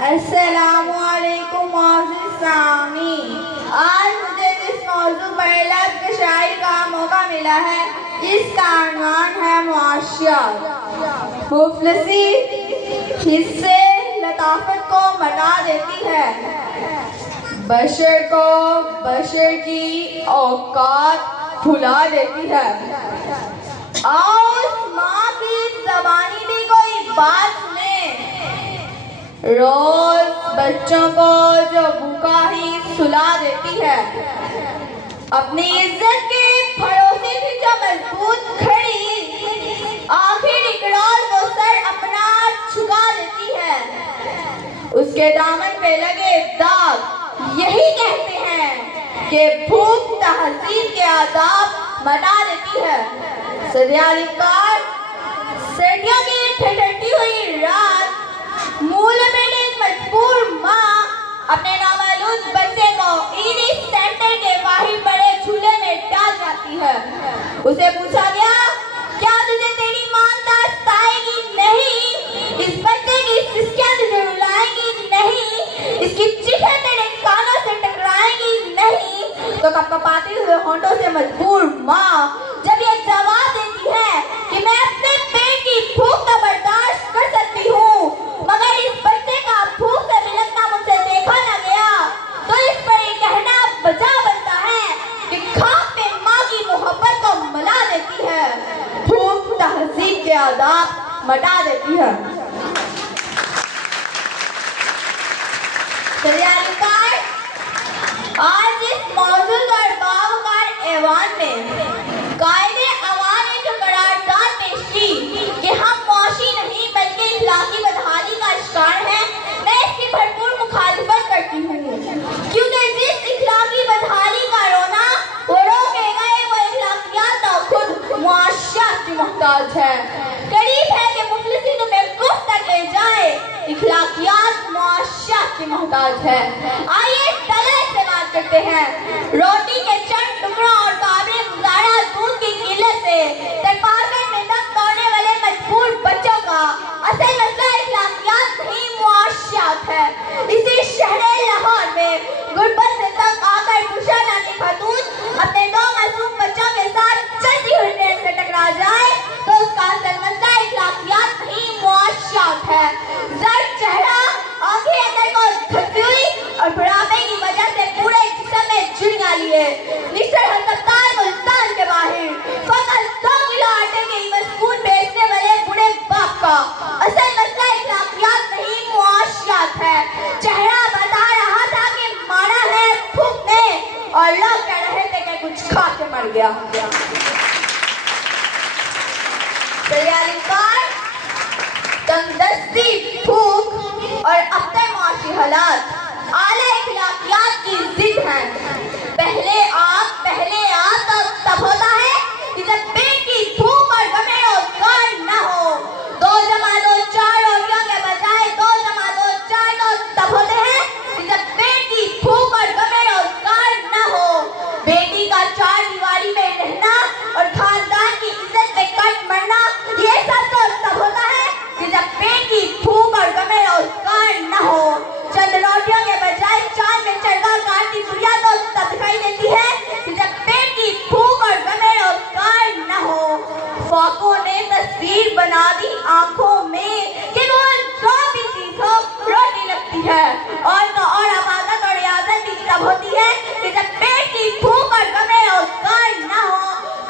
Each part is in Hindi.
अस्सलामुअलैकुम सामी। आज मुझे जिस मौजू पर लफ्ज़ शायरी का मौका मिला है, जिसका उन्वान है मुआशियत। मुफलिसी हिस्से लताफत को मटा देती है, बशर को बशर की औकात भुला देती है। आओ उस माँ की ज़बानी भी कोई बात सुने, रोज बच्चों को जो भूखा ही सुला देती है। अपनी इज्जत के भरोसे से जो मजबूत खड़ी, आखिर इकरार को सर अपना झुका देती है। उसके दामन पे लगे दाग यही कहते हैं कि भूख तहजीब के आदाब मटा देती है। सदियालिकार सर्दियों की ठंडी हुई रात, मूल में एक मजबूर माँ अपने नामालूम बच्चे को ईदी सेंटर के बाहर बड़े झूले में डाल जाती है। उसे पूछा गया, क्या तुझे तेरी माँ सताएगी नहीं? इस बच्चे की सिसकियाँ तुझे रुलाएगी नहीं? इसकी चीखें तेरे कानों से टकराएगी नहीं? तो कपकपाती हुए होंठों से मजबूर माँ जब ये जवाब देती है कि मैं अपने पेट की भूख का बर्दाश्त कर सकती हूँ, मगर इस बच्चे का भूख से बिलखना मुझसे देखा न गया, तो इस पर यह कहना बचा बनता है कि खाक पे माँ की मोहब्बत को मिला देती है, भूख तहजीब के आदाब मटा देती है। आज इस मौजूद और बावकार ऐवान में कायदे अवान ने जो करारदाद पेश की कि हम मौशी नहीं बल्कि इखलाकी बदहाली का शिकार है, मैं इसकी भरपूर मुखालिफत करती हूँ, क्योंकि जिस इखलाकी बदहाली का रोना वो रोके गए, वो इखलाकियात तो खुद मुआशियत की मोहताज है। करीब है कि मुफलिसी तुम्हें कुफ तक ले जाए, इखलाकियात मुआशियत की मोहताज है। आइए तला इस्तेमाल करते हैं। रोटी के चंद टुकड़ों और काबिल गुजारा दूध की किल्लत से तरपाकर में दम तोड़ने वाले मजबूर बच्चों का असल मसला इखलाकियात नहीं मुआशियत है। इसी शहर लाहौर में गुर्बत से तंग आकर बुशरा नाम की खातून अपने दो मासूम बच्चों के साथ चलती हुई ट्रेन से टकरा जाए तो उसका असल मसला इखलाकियात नहीं मुआशियत है। जर्द चेहरा, आंखें अंदर को धंसी हुई और बुढ़ापे की वजह से पूरे जिस्म में झुर्रियां लिए निश्चल हस्पताल मुल्तान के बाहर फकत 2 किलो आटे के मस्कून बेचने वाले बूढ़े बाप का असल मसला इखलाकियात नहीं मुआशियत है। चेहरा बता रहा था कि मारा है भूख ने, और लोग कह रहे थे कि कुछ खा के मर गया। तंगदस्ती, भूख और अपने माशी हालात आला इखलाकियात की जिद है। पहले आप तो तब होता है कि जब पेट की भूख और गमे रोजगार न हो। 2 जमा 2 4 रोटियों के बजाय 2 जमा 2 4 तो तब होते हैं कि जब पेट की भूख और गमे रोजगार न हो। बेटी का 4 दीवारी में रहना और खानदान की इज्जत में कट मरना, ये सब तो तब होता है कि जब पेट की भूख और गमे रोजगार न हो। चंद रोटियों के बजाय चांद में चरखा काटती गुड़िया तो तब दिखाई देती है कि जब पेट की भूख और गमे रोजगार न हो। फाकों ने तस्वीर बना दी आंखों में कि वो जो भी चीज हो रोटी लगती है, और तो और अबादत और इयादत भी तब होती है कि जब पेट की भूख और गमे रोजगार न हो।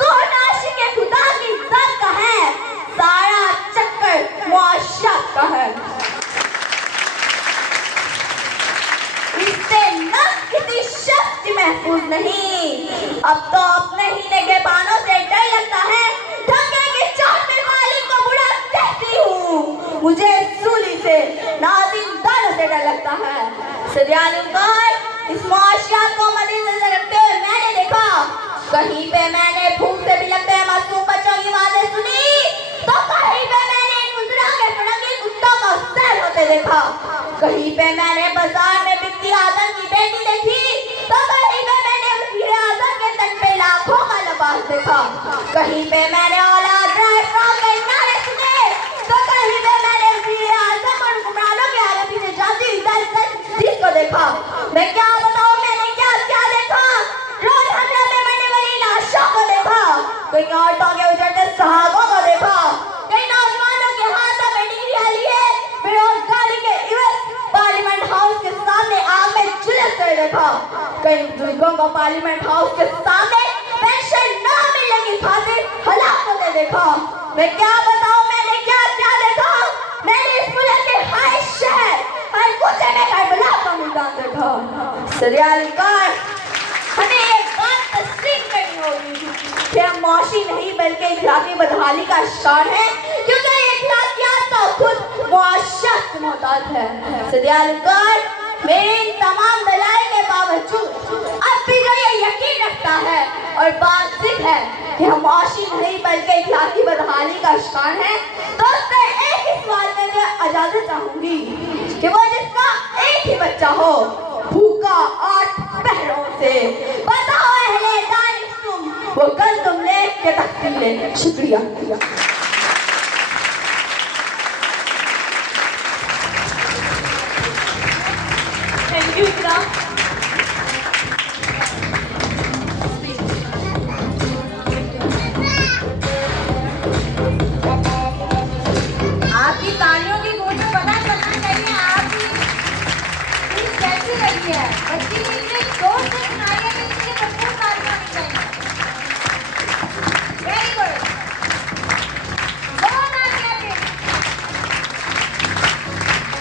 कौन आशिक़ खुदा की इज्जत का है, सारा चक्कर मुआशियत का है। इससे न किसी शख्स की महफूज नहीं। अब तो अपने ही निगहबानों से डर लगता है, धमके के चाहते मालिक को बुरा कहती हूँ। मुझे सूली से नाज़िंदानों से डर लगता है। सदियालिकार इस मुआशियत को मद्देनज़र रखते हुए मैंने देखा, कहीं पे मैंने भूख से बिलखते मासूम बच्चों की आवाज़ें सुनी, तो कहीं पे मैंने मुजरा के फड़के कुत्तों को सैर होते देखा। कहीं पे मैंने बाजार में बिकती आदम की बेटी देखी, तो कहीं पे मैंने वज़ीर आज़म के तन पे लाखों का लिबास देखा। कहीं पे मैंने औलाद राय फ्रॉम के नारे सुने, तो कहीं पे मैंने वज़ीर आज़म और हुक्मरानों के आगे पीछे जाती देखा। मैं क्या बताऊं मैंने क्या क्या देखा। रोज हमले में मरने वाली लाशों को देखा, कहीं औरतों के उजड़ते सहाबों को देखा, कहीं नौजवानों के हाथों में डिग्रियां लिए बेरोजगारी के इवज पार्लियामेंट हाउस के सामने आग में झुलसते देखा, कई बुजुर्गों को पार्लियामेंट हाउस के सामने पेंशन न मिलने की खातिर हलाक होते देखा। मैं क्या बताऊं मैंने क्या क्या देखा। मैंने इस मुल्क के हर शहर हर कोने में करबला का मैदान देखा। सरियालिकार हमें एक बात तस्लीम करनी होगी कि हम मौशी नहीं बल्कि इखलाकी बदहाली का शिकार है, क्योंकि इखलाकियात तो खुद मुआशरत से मोहताज है। सरियालिकार मेरे इन तमाम दलाइल के बावजूद अब भी जो ये यकीन रखता है और वाजिब है कि हम मौशी नहीं बल्कि इखलाकी बदहाली का शिकार है, तो उससे एक ही सवाल में मैं इजाजत चाहूंगी कि वो जिसका एक ही बच्चा हो, भूखा 8 पहरों से, बताओ अहले दानिश तुम वो कल तुमने के तकदीरें। शुक्रिया। थैंक यू इकराम। आपकी तालियों की गूंज में पता चलना चाहिए आपकी कैसी रही है। बच्ची ने इतने जोर से सुनाई है कि इसके भरपूर तालियां होनी चाहिए।